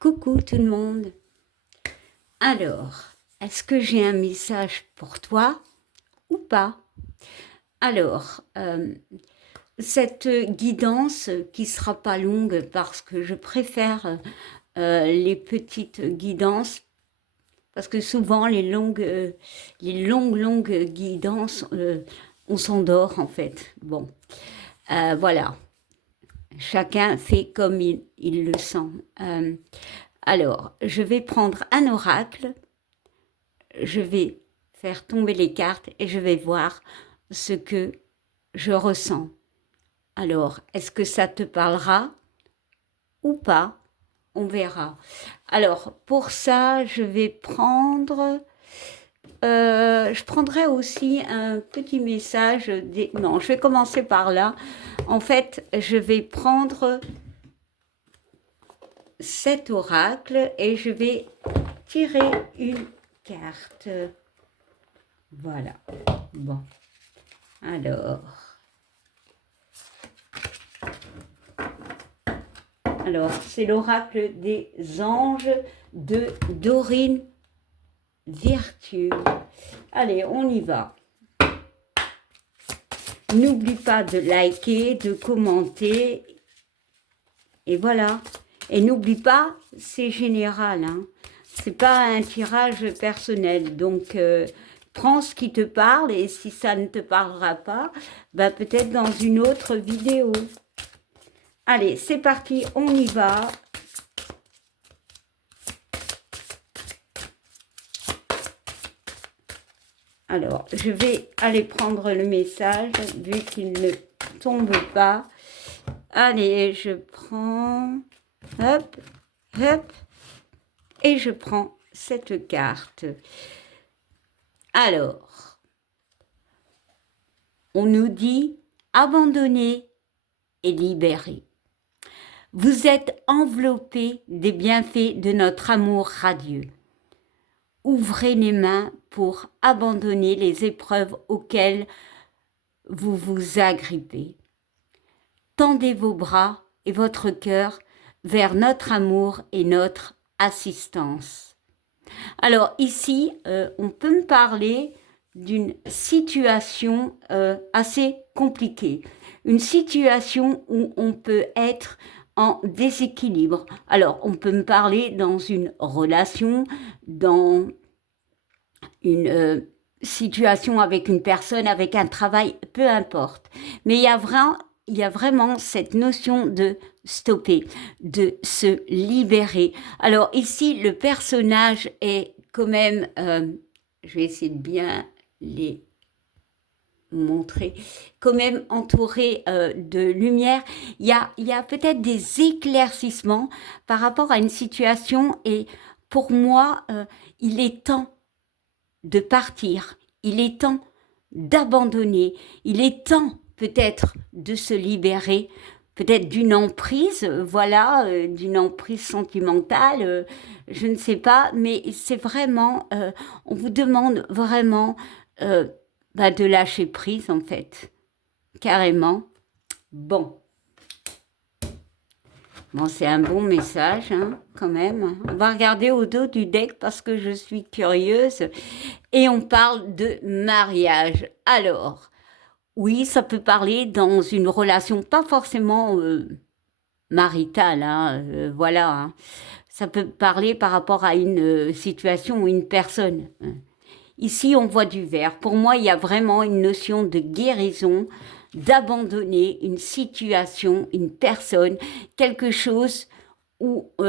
Coucou tout le monde. Alors, est-ce que j'ai un message pour toi ou pas? Alors, cette guidance qui sera pas longue parce que je préfère les petites guidances parce que souvent les longues guidances, on s'endort en fait. Bon, voilà. Chacun fait comme il le sent. Alors, je vais prendre un oracle, je vais faire tomber les cartes et je vais voir ce que je ressens. Alors, est-ce que ça te parlera ou pas? On verra. Alors, pour ça, je prendrai aussi un petit message. Non, je vais commencer par là. En fait, je vais prendre cet oracle et je vais tirer une carte. Voilà. Bon. Alors, c'est l'oracle des anges de Dorine Virtue. Allez, on y va. N'oublie pas de liker, de commenter. Et voilà. Et n'oublie pas, c'est général, hein. C'est pas un tirage personnel. Donc, prends ce qui te parle et si ça ne te parlera pas, bah, peut-être dans une autre vidéo. Allez, c'est parti, on y va. Alors, je vais aller prendre le message vu qu'il ne tombe pas. Allez, je prends, hop, hop, et je prends cette carte. Alors, on nous dit abandonner et libérer. Vous êtes enveloppé des bienfaits de notre amour radieux. Ouvrez les mains pour abandonner les épreuves auxquelles vous vous agrippez. Tendez vos bras et votre cœur vers notre amour et notre assistance. Alors ici, on peut me parler d'une situation assez compliquée, une situation où on peut être en déséquilibre. Alors, on peut me parler dans une relation, dans une situation avec une personne, avec un travail, peu importe. Mais il y a vraiment cette notion de stopper, de se libérer. Alors ici, le personnage est quand même, je vais essayer de bien les montrer, quand même entouré de lumière. Il y a peut-être des éclaircissements par rapport à une situation et pour moi, il est temps de partir, il est temps d'abandonner, il est temps peut-être de se libérer, peut-être d'une emprise, voilà, d'une emprise sentimentale, je ne sais pas, mais c'est vraiment, on vous demande vraiment de lâcher prise en fait, carrément. Bon. Bon, c'est un bon message, hein, quand même. On va regarder au dos du deck parce que je suis curieuse. Et on parle de mariage. Alors, oui, ça peut parler dans une relation pas forcément maritale, hein, voilà. Hein. Ça peut parler par rapport à une situation ou une personne. Ici, on voit du vert. Pour moi, il y a vraiment une notion de guérison, d'abandonner une situation, une personne, quelque chose où, où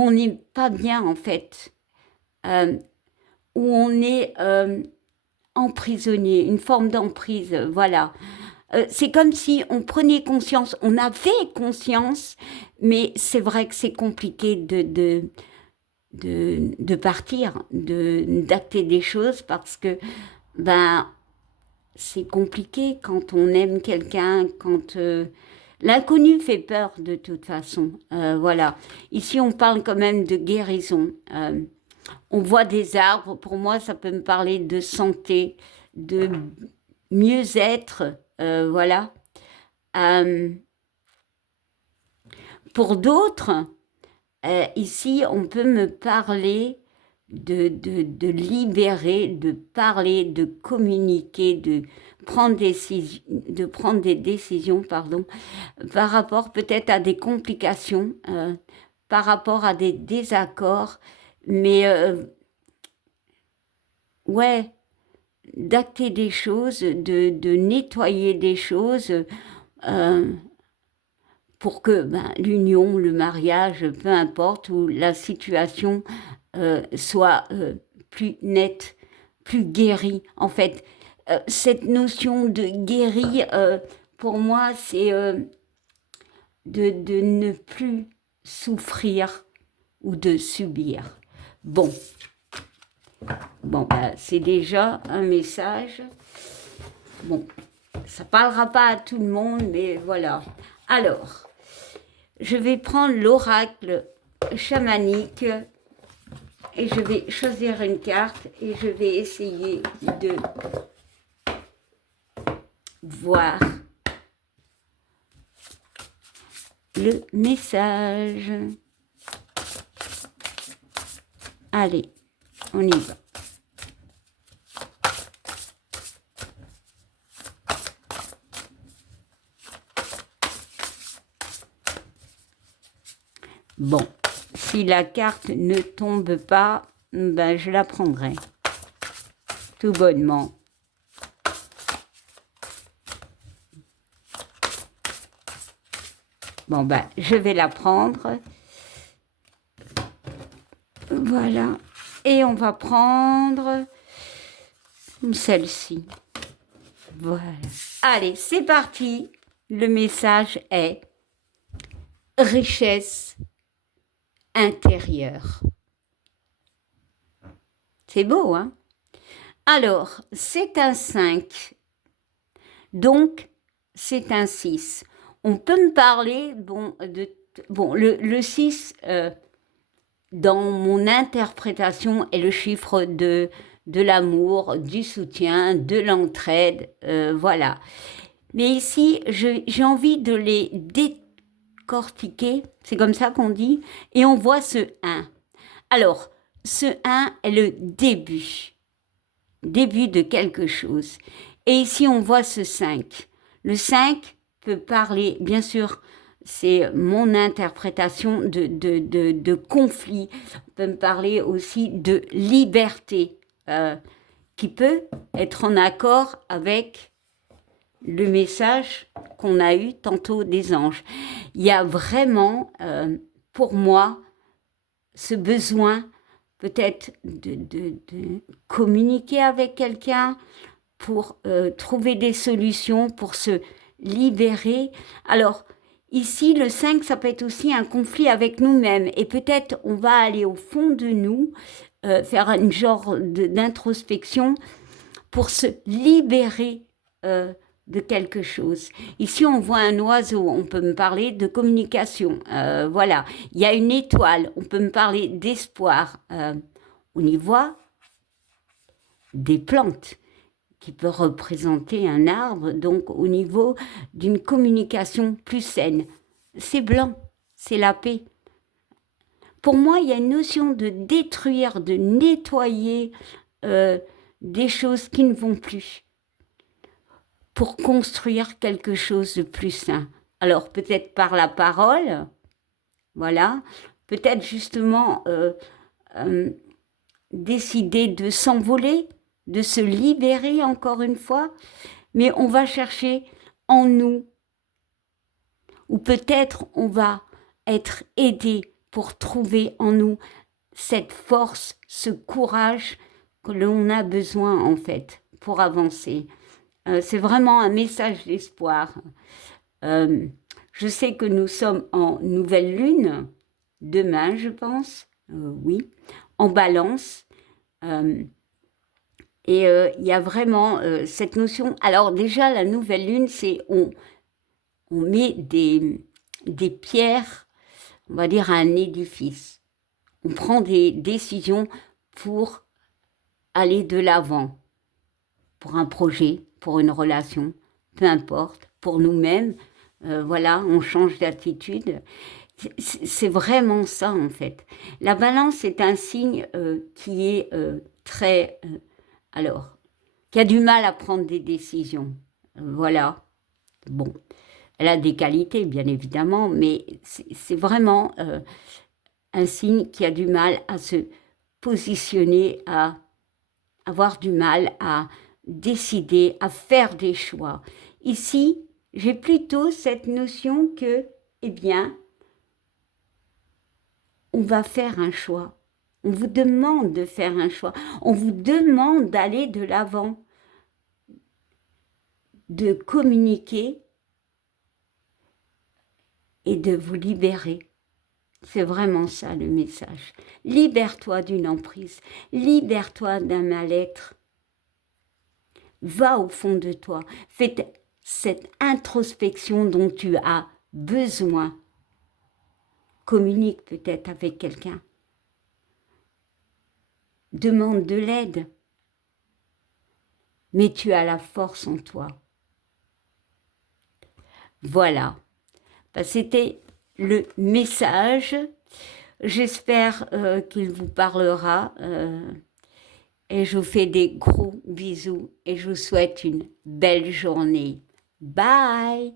on n'est pas bien en fait, où on est emprisonné, une forme d'emprise, voilà. C'est comme si on prenait conscience, on avait conscience, mais c'est vrai que c'est compliqué de partir, d'acter des choses parce que ben c'est compliqué quand on aime quelqu'un, quand l'inconnu fait peur de toute façon. Voilà. Ici, on parle quand même de guérison. On voit des arbres. Pour moi, ça peut me parler de santé, de mieux-être. Voilà. Pour d'autres, ici, on peut me parler de libérer, de parler, de communiquer, de prendre des décisions, pardon, par rapport peut-être à des complications, par rapport à des désaccords, mais ouais, d'acter des choses, de nettoyer des choses pour que l'union, le mariage, peu importe, ou la situation soit plus nette, plus guérie. En fait, cette notion de guéri, pour moi, c'est de ne plus souffrir ou de subir. Bon, c'est déjà un message. Bon, ça parlera pas à tout le monde, mais voilà. Alors, je vais prendre l'oracle chamanique et je vais choisir une carte et je vais essayer de voir le message. Allez, on y va. Bon, si la carte ne tombe pas, je la prendrai. Tout bonnement. Bon, je vais la prendre. Voilà. Et on va prendre celle-ci. Voilà. Allez, c'est parti. Le message est richesse intérieure. C'est beau, hein? Alors, c'est un 5. Donc, c'est un 6. On peut me parler, le 6, dans mon interprétation, est le chiffre de l'amour, du soutien, de l'entraide, voilà. Mais ici, j'ai envie de les décortiquer, c'est comme ça qu'on dit, et on voit ce 1. Alors, ce 1 est le début de quelque chose. Et ici, on voit ce 5. Le 5 peut parler, bien sûr, c'est mon interprétation de conflit. On peut me parler aussi de liberté, qui peut être en accord avec le message qu'on a eu tantôt des anges. Il y a vraiment, pour moi, ce besoin peut-être de communiquer avec quelqu'un pour trouver des solutions, pour se libérer. Alors, ici, le 5, ça peut être aussi un conflit avec nous-mêmes. Et peut-être on va aller au fond de nous, faire une genre d'introspection pour se libérer de quelque chose. Ici, on voit un oiseau, on peut me parler de communication. Voilà, il y a une étoile, on peut me parler d'espoir. On y voit des plantes qui peut représenter un arbre, donc au niveau d'une communication plus saine. C'est blanc, c'est la paix. Pour moi, il y a une notion de détruire, de nettoyer des choses qui ne vont plus pour construire quelque chose de plus sain. Alors peut-être par la parole, voilà, peut-être justement décider de s'envoler, de se libérer encore une fois, mais on va chercher en nous, ou peut-être on va être aidé pour trouver en nous cette force, ce courage que l'on a besoin en fait pour avancer. C'est vraiment un message d'espoir. Je sais que nous sommes en nouvelle lune, demain je pense, oui, en balance. Et il y a vraiment cette notion. Alors déjà, la nouvelle lune, c'est on met des pierres, on va dire, à un édifice. On prend des décisions pour aller de l'avant, pour un projet, pour une relation, peu importe, pour nous-mêmes. Voilà, on change d'attitude. C'est vraiment ça en fait. La balance est un signe qui est très... alors, qui a du mal à prendre des décisions. Voilà. Bon, elle a des qualités, bien évidemment, mais c'est vraiment un signe qui a du mal à se positionner, à avoir du mal à décider, à faire des choix. Ici, j'ai plutôt cette notion que, eh bien, on va faire un choix. On vous demande de faire un choix. On vous demande d'aller de l'avant, de communiquer et de vous libérer. C'est vraiment ça le message. Libère-toi d'une emprise, libère-toi d'un mal-être. Va au fond de toi, fais cette introspection dont tu as besoin. Communique peut-être avec quelqu'un. Demande de l'aide. Mais tu as la force en toi. Voilà. C'était le message. J'espère qu'il vous parlera. Et je vous fais des gros bisous et je vous souhaite une belle journée. Bye!